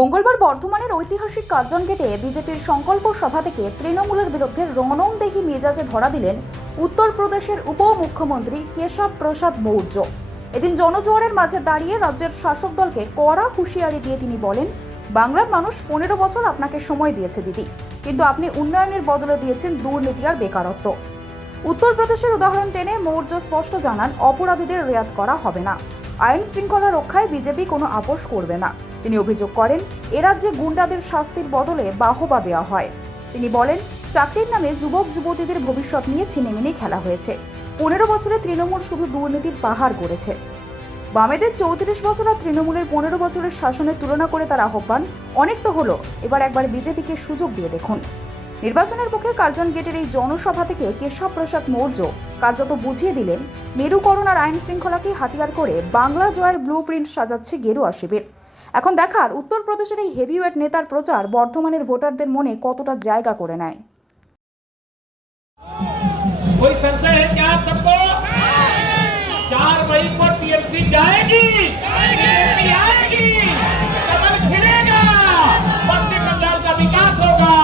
মঙ্গলবার বর্ধমানের ঐতিহাসিক কার্জন গেটে বিজেপির সংকল্প সভা থেকে তৃণমূলের বিরুদ্ধে রণংদেহী মেজাজে ধরা দিলেন উত্তরপ্রদেশের উপমুখ্যমন্ত্রী কেশব প্রসাদ মৌর্য। এদিন জনজোয়ারের মাঝে দাঁড়িয়ে রাজ্যের শাসক দলকে কড়া হুঁশিয়ারি দিয়ে তিনি বলেন, বাংলার মানুষ 15 বছর আপনাকে সময় দিয়েছে দিদি, কিন্তু আপনি উন্নয়নের বদলে দিয়েছেন দুর্নীতি আর বেকারত্ব। উত্তরপ্রদেশের উদাহরণ টেনে মৌর্য স্পষ্ট জানান, অপরাধীদের রেয়াত করা হবে না, আইন শৃঙ্খলা রক্ষায় বিজেপি কোনো আপোষ করবে না। তিনি অভিযোগ করেন, এ রাজ্যে গুন্ডাদের শাস্তির বদলে বাহবা দেওয়া হয়। তিনি বলেন, চাকরির নামে যুবক যুবতীদের ভবিষ্যৎ নিয়ে ছিনেমিনে খেলা হয়েছে। 15 বছরে তৃণমূল শুধু দুর্নীতির পাহাড় গড়েছে। বামেদের 34 বছর আর তৃণমূলের 15 বছরের শাসনের তুলনা করে তার আহ্বান, অনেক তো হলো, এবার একবার বিজেপিকে সুযোগ দিয়ে দেখুন। নির্বাচনের পক্ষে কার্জন গেটের এই জনসভা থেকে কেশব প্রসাদ মৌর্য কার্যত বুঝিয়ে দিলেন, মেরুকরণ আর আইন শৃঙ্খলাকে হাতিয়ার করে বাংলা জয়ের ব্লুপ্রিন্ট সাজাচ্ছে গেরুয়া শিবির। এখন দেখার উত্তরপ্রদেশের এই হেভিওয়েট নেতার প্রচার বর্ধমানের ভোটারদের মনে কতটা জায়গা করে নেয়। कोई संशय है क्या आप सबको? 4 मई को टीएमसी जाएगी, आएगी, कमल खिलेगा, पश्चिम बंगाल का विकास होगा,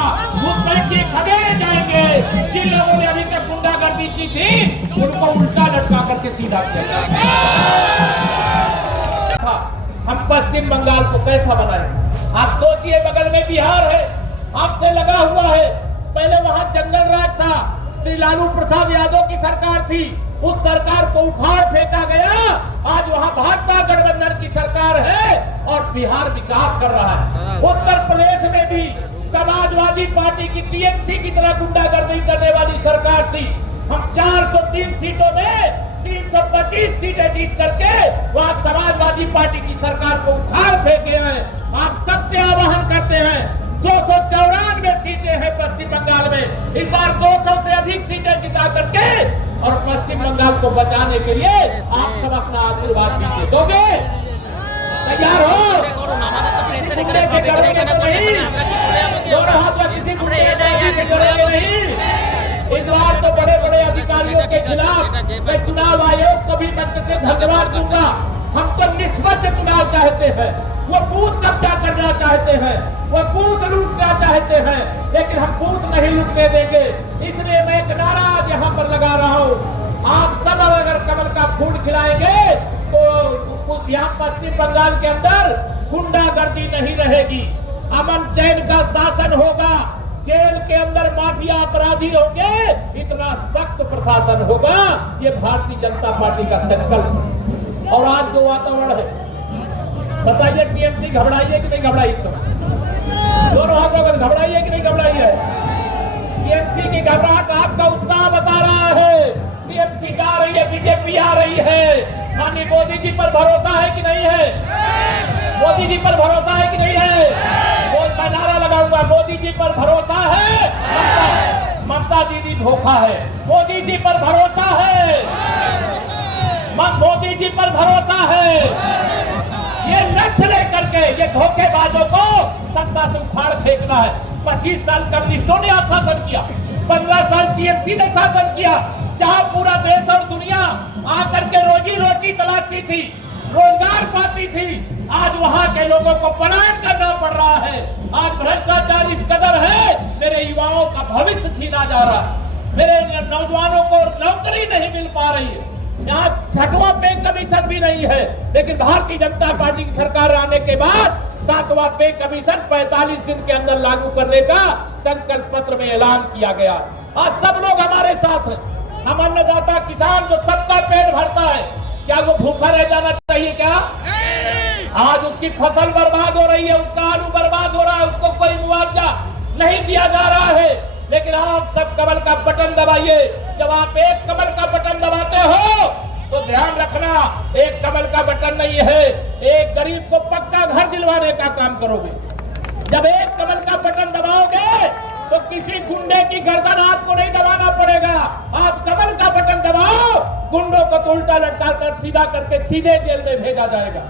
भूत के खदेड़े जाएंगे। जिन लोगों ने अभी तक गुंडागर्दी की थी उनको उल्टा लटका करके सीधा किया। हम पश्चिम बंगाल को कैसा बनाए? आप सोचिए, बगल में बिहार है, आपसे लगा हुआ है। पहले वहां जंगल राज था, श्री लालू प्रसाद यादव की सरकार थी, उस सरकार को उखाड़ फेंका गया। आज वहां भाजपा गठबंधन की सरकार है और बिहार विकास कर रहा है। उत्तर प्रदेश में भी समाजवादी पार्टी की टीएमसी की तरह गुंडागर्दी करने वाली सरकार थी। हम 403 सीटों में 325 सीटें जीत करके वहां समाजवादी पार्टी की सरकार को उखाड़ फेंके हैं। आप सबसे आह्वान करते हैं, 294 सीटें हैं पश्चिम बंगाल में, इस बार 200 से अधिक सीटें जिता करके और पश्चिम बंगाल को बचाने के लिए आप सब अपना आशीर्वाद दीजिए। दोगे? तैयार हो? इस बार तो बड़े बड़े अधिकारियों के खिलाफ मैं चुनाव आयोग को भी मंच से धन्यवाद दूंगा। हम तो निष्पक्ष चुनाव चाहते हैं, वो बूथ कब्जा करना चाहते हैं, वो बूथ लूटना चाहते हैं, लेकिन हम बूथ नहीं लूटने देंगे। इसलिए मैं एक नारा आज यहाँ पर लगा रहा हूँ, आप सब अगर कमल का फूल खिलाएंगे तो यहाँ पश्चिम बंगाल के अंदर गुंडागर्दी नहीं रहेगी, अमन चैन का शासन होगा, जेल के अंदर माफिया अपराधी होंगे, इतना सख्त प्रशासन होगा। ये भारतीय जनता पार्टी का संकल्प है। और आज जो वातावरण है, बताइए, टीएमसी घबराई है कि नहीं घबराई? इस समय दोनों हाथों में घबराई है कि नहीं घबराई है? टीएमसी की घबराहट आपका उत्साह बता रहा है। टीएमसी जा रही है, बीजेपी आ रही है। माननीय मोदी जी पर भरोसा है कि नहीं है? मोदी जी पर भरोसा है कि नहीं है? मैं नारा लगाऊंगा, मोदी जी पर भरोसा है, ममता दीदी धोखा है। मोदी जी पर भरोसा है, मोदी जी पर भरोसा है। ये लक्ष्य लेकर के ये धोखेबाजों को सत्ता से उखाड़ फेंकना है। 25 साल कम्युनिस्टों ने शासन किया, 15 साल टीएमसी ने शासन किया, जहां पूरा देश और दुनिया आकर के रोजी रोटी तलाशती थी, रोजगार पाती थी। आज वहां के लोगों को पलायन करना पड़ रहा है। आज भ्रष्टाचार इस कदर है, मेरे युवाओं का भविष्य छीना जा रहा है, मेरे नौजवानों को नौकरी नहीं मिल पा रही है। यहाँ 6वां पे कमीशन भी नहीं है, लेकिन भारतीय जनता पार्टी की सरकार आने के बाद 7वां पे कमीशन 45 दिन के अंदर लागू करने का संकल्प पत्र में ऐलान किया गया। आज सब लोग हमारे साथ हैं। हम अन्नदाता किसान जो सबका पेट भरता है, क्या वो भूखा रह जाना चाहिए क्या? आज उसकी फसल बर्बाद हो रही है, उसका आलू बर्बाद हो रहा है, उसको कोई मुआवजा नहीं दिया जा रहा है। लेकिन आप सब कमल का बटन दबाइए। जब आप एक कमल का बटन दबाते हो तो ध्यान रखना, एक कमल का बटन नहीं है, एक गरीब को पक्का घर दिलवाने का काम करोगे। जब एक कमल का बटन दबाओगे तो किसी गुंडे की गर्दन आपको नहीं दबाना पड़ेगा। आप कमल का बटन दबाओ, गुंडों को तो उल्टा लटका कर सीधा करके सीधे जेल में भेजा जाएगा।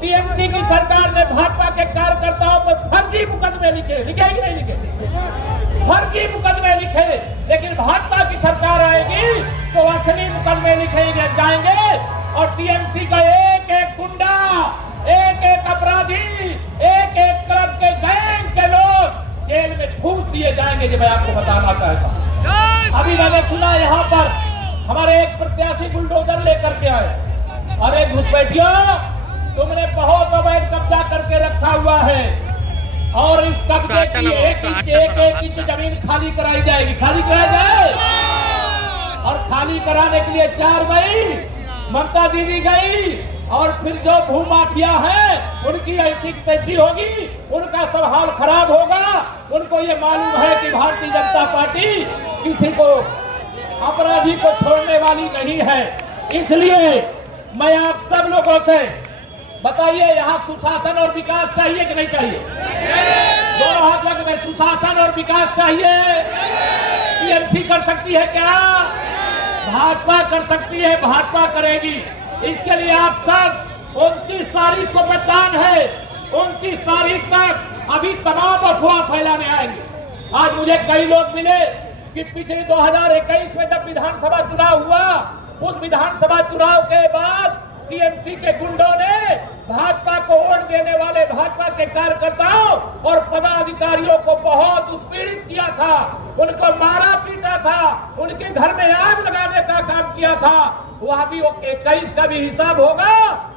टीएमसी की सरकार ने भाजपा के कार्यकर्ताओं पर फर्जी मुकदमे लिखे कि नहीं लिखे? फर्जी मुकदमे लिखे, लेकिन भाजपा की सरकार आएगी तो असली मुकदमे लिखे जाएंगे और टीएमसी का एक एक गुंडा जाएंगे, जो मैं आपको बताना चाहता हूँ। अभी मैंने सुना यहाँ पर हमारे एक प्रत्याशी बुलडोजर लेकर के आए। अरे घुसपैठियों, तुमने बहुत अवैध कब्जा करके रखा हुआ है और इस कब्जे की एक इंच जमीन खाली कराई जाएगी। खाली कराई जाए और खाली कराने के लिए 4 मई ममता दीदी गई और फिर जो भूमाफिया है उनकी ऐसी तैसी होगी, उनका सब हाल खराब होगा। उनको ये मालूम है कि भारतीय जनता पार्टी किसी को अपराधी को छोड़ने वाली नहीं है। इसलिए मैं आप सब लोगों से बताइए, यहाँ सुशासन और विकास चाहिए कि नहीं चाहिए? दोनों हाथ लग गए। सुशासन और विकास चाहिए। टीएमसी कर सकती है क्या? भाजपा कर सकती है, भाजपा करेगी। इसके लिए आप सब 29 तारीख को मतदान है। 29 तारीख तक अभी तमाम अफवाह फैलाने आएंगे। आज मुझे कई लोग मिले कि पिछले 2021 में जब विधानसभा चुनाव हुआ, उस विधानसभा चुनाव के बाद टीएमसी के गुंडों ने भाजपा को वोट देने वाले भाजपा के कार्यकर्ताओं और पदाधिकारियों को बहुत उत्पीड़ित किया था, उनको मारा पीटा था, उनके घर में आग लगाने का काम किया था। वह भी 21 का भी हिसाब होगा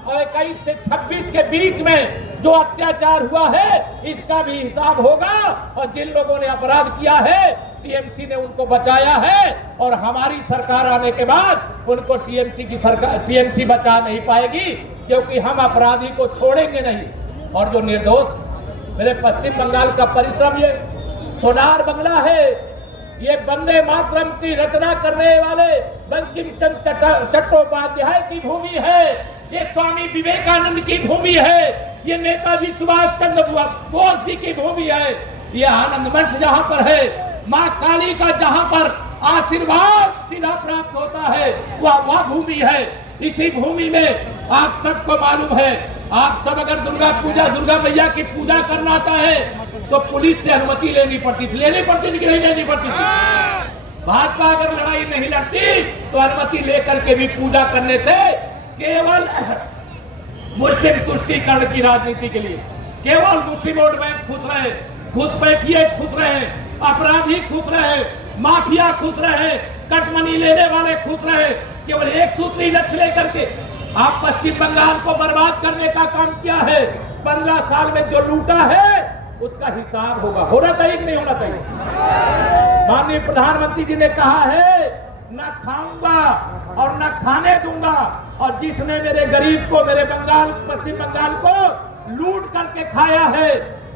और 21 से 26 के बीच में जो अत्याचार हुआ है इसका भी हिसाब होगा। और जिन लोगों ने अपराध किया है टीएमसी ने उनको बचाया है और हमारी सरकार आने के बाद उनको टीएमसी बचा नहीं पाएगी, क्योंकि हम अपराधी को छोड़ेंगे नहीं। और जो निर्दोष, मेरे पश्चिम बंगाल का परिश्रम, ये सोनार बंगला है, ये वंदे मातरम की रचना करने वाले बंकिम चंद्र चट्टोपाध्याय की भूमि है, ये स्वामी विवेकानंद की भूमि है, ये नेताजी सुभाष चंद्र बोस जी की भूमि है, ये आनंद मंच जहाँ पर है, माँ काली का जहाँ पर आशीर्वाद सीधा प्राप्त होता है, वह भूमि है। इसी भूमि में आप सबको मालूम है, आप सब अगर दुर्गा मैया की पूजा करना चाहे तो पुलिस से अनुमति लेनी पड़ती थी। लेनी पड़ती थी कि नहीं लेनी पड़ती थी? भाजपा अगर लड़ाई नहीं लड़ती तो अनुमति लेकर के भी पूजा करने से केवल मुस्लिम तुष्टीकरण की राजनीति के लिए केवल मुस्लिम वोट बैंक खुश रहे, घुसपैठिए खुश रहे, अपराधी खुश रहे, माफिया खुश रहे, कटमनी लेने वाले खुश रहे, केवल एक सूत्री लक्ष्य लेकर के आप पश्चिम बंगाल को बर्बाद करने का काम किया है। 15 साल में जो लूटा है उसका हिसाब होगा। होना चाहिए कि नहीं होना चाहिए? माननीय प्रधानमंत्री जी ने कहा है, न खाऊंगा और न खाने दूंगा, और जिसने मेरे गरीब को, मेरे पश्चिम बंगाल को लूट करके खाया है,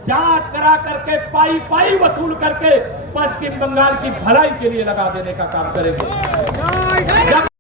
जांच करा करके पाई वसूल करके पश्चिम बंगाल की भलाई के लिए लगा देने का काम करेंगे।